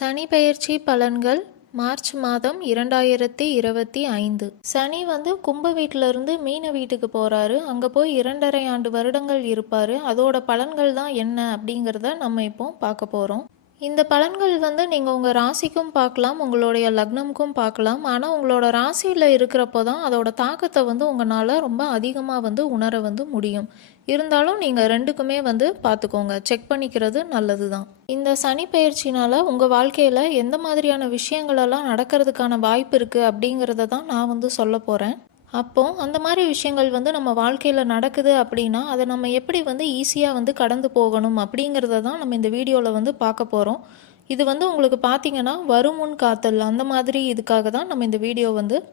சனி பெயர்ச்சி பலன்கள் மார்ச் மாதம் 2025. சனி கும்ப வீட்டிலிருந்து மீன வீட்டுக்கு போகிறாரு. அங்கே போய் 2.5 ஆண்டு வருடங்கள் இருப்பார். அதோட பலன்கள் தான் என்ன அப்படிங்கிறத நம்ம இப்போ பார்க்க போகிறோம். இந்த பலன்கள் நீங்கள் உங்கள் ராசிக்கும் பார்க்கலாம், உங்களுடைய லக்னமுக்கும் பார்க்கலாம். ஆனால் உங்களோட ராசியில் இருக்கிறப்போ தான் அதோட தாக்கத்தை உங்களால் ரொம்ப அதிகமாக உணர முடியும். இருந்தாலும் நீங்கள் ரெண்டுக்குமே பார்த்துக்கோங்க, செக் பண்ணிக்கிறது நல்லது தான். இந்த சனி பயிற்சினால் உங்கள் வாழ்க்கையில் எந்த மாதிரியான விஷயங்களெல்லாம் நடக்கிறதுக்கான வாய்ப்பு இருக்குது அப்படிங்கிறத தான் நான் சொல்ல போகிறேன். அப்போது அந்த மாதிரி விஷயங்கள் நம்ம வாழ்க்கையில் நடக்குது அப்படின்னா அதை நம்ம எப்படி ஈஸியாக கடந்து போகணும் அப்படிங்கிறத தான் நம்ம இந்த வீடியோவில் பார்க்க போகிறோம். இது உங்களுக்கு பார்த்தீங்கன்னா வருமுன் காத்தல் அந்த மாதிரி இதுக்காக தான் நம்ம இந்த வீடியோ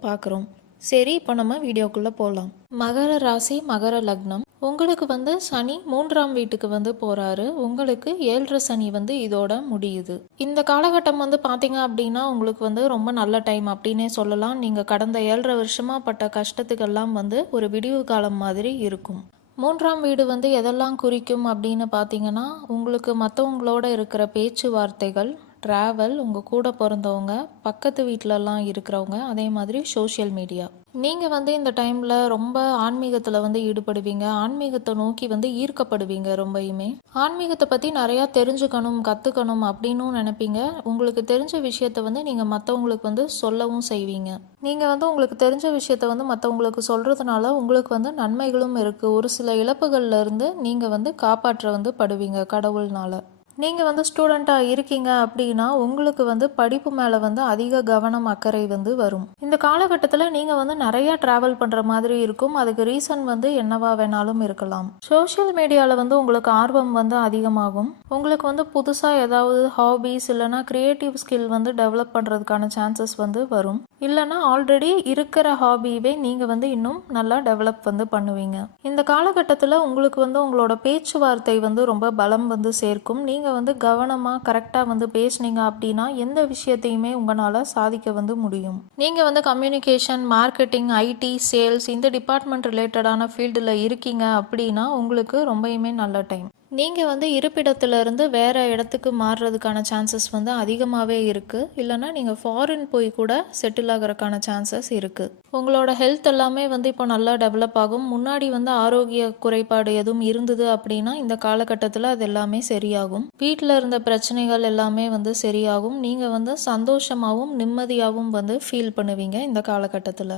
பார்க்குறோம். சரி, இப்போ நம்ம வீடியோக்குள்ளே போகலாம். மகர ராசி, மகர லக்னம். உங்களுக்கு சனி 3ஆம் வீட்டுக்கு போகிறாரு. உங்களுக்கு 7.5 சனி இதோட முடியுது. இந்த காலகட்டம் பார்த்தீங்க அப்படின்னா உங்களுக்கு ரொம்ப நல்ல டைம் அப்படின்னே சொல்லலாம். நீங்கள் கடந்த 7.5 வருஷமாக பட்ட கஷ்டத்துக்கெல்லாம் ஒரு விடிவு காலம் மாதிரி இருக்கும். 3ஆம் வீடு எதெல்லாம் குறிக்கும் அப்படின்னு பார்த்தீங்கன்னா, உங்களுக்கு மற்றவங்களோட இருக்கிற பேச்சுவார்த்தைகள், ட்ராவல், உங்கள் கூட பிறந்தவங்க, பக்கத்து வீட்டிலலாம் இருக்கிறவங்க, அதே மாதிரி சோஷியல் மீடியா. நீங்கள் இந்த டைமில் ரொம்ப ஆன்மீகத்தில் ஈடுபடுவீங்க. ஆன்மீகத்தை நோக்கி ஈர்க்கப்படுவீங்க. ரொம்பயுமே ஆன்மீகத்தை பற்றி நிறையா தெரிஞ்சுக்கணும், கற்றுக்கணும் அப்படின்னு நினைப்பீங்க. உங்களுக்கு தெரிஞ்ச விஷயத்த நீங்கள் மற்றவங்களுக்கு சொல்லவும் செய்வீங்க. நீங்கள் உங்களுக்கு தெரிஞ்ச விஷயத்த மற்றவங்களுக்கு சொல்கிறதுனால உங்களுக்கு நன்மைகளும் இருக்குது. ஒரு சில இழப்புகள்ல இருந்து நீங்கள் காப்பாற்ற படுவீங்க கடவுள்னால. நீங்கள் ஸ்டூடெண்ட்டாக இருக்கீங்க அப்படின்னா உங்களுக்கு படிப்பு மேலே அதிக கவனம், அக்கறை வரும். இந்த காலகட்டத்தில் நீங்கள் நிறையா ட்ராவல் பண்ணுற மாதிரி இருக்கும். அதுக்கு ரீசன் என்னவா வேணாலும் இருக்கலாம். சோஷியல் மீடியாவில் உங்களுக்கு ஆர்வம் அதிகமாகும். உங்களுக்கு புதுசாக ஏதாவது ஹாபீஸ் இல்லைனா கிரியேட்டிவ் ஸ்கில் டெவலப் பண்ணுறதுக்கான சான்சஸ் வரும். இல்லைனா ஆல்ரெடி இருக்கிற ஹாபியவே நீங்கள் இன்னும் நல்லா டெவலப் பண்ணுவீங்க. இந்த காலகட்டத்தில் உங்களுக்கு உங்களோட பேச்சுவார்த்தை ரொம்ப பலம் சேர்க்கும். நீங்கள் கவனமாக கரெக்டாக பேசுனீங்க அப்படின்னா எந்த விஷயத்தையுமே உங்களால் சாதிக்க முடியும். நீங்கள் கம்யூனிகேஷன், மார்க்கெட்டிங், ஐடி, சேல்ஸ் இந்த டிபார்ட்மெண்ட் ரிலேட்டடான ஃபீல்டில் இருக்கீங்க அப்படின்னா உங்களுக்கு ரொம்பவுமே நல்ல டைம். நீங்கள் இருப்பிடத்திலிருந்து வேறு இடத்துக்கு மாறுறதுக்கான சான்சஸ் அதிகமாகவே இருக்குது. இல்லைனா நீங்கள் ஃபாரின் போய் கூட செட்டில் ஆகிறதுக்கான சான்சஸ் இருக்குது. உங்களோட ஹெல்த் எல்லாமே இப்போ நல்லா டெவலப் ஆகும். முன்னாடி ஆரோக்கிய குறைபாடு எதுவும் இருந்தது அப்படின்னா இந்த காலகட்டத்தில் அது எல்லாமே சரியாகும். வீட்டில் இருந்த பிரச்சனைகள் எல்லாமே சரியாகும். நீங்கள் சந்தோஷமாகவும் நிம்மதியாகவும் ஃபீல் பண்ணுவீங்க இந்த காலகட்டத்தில்.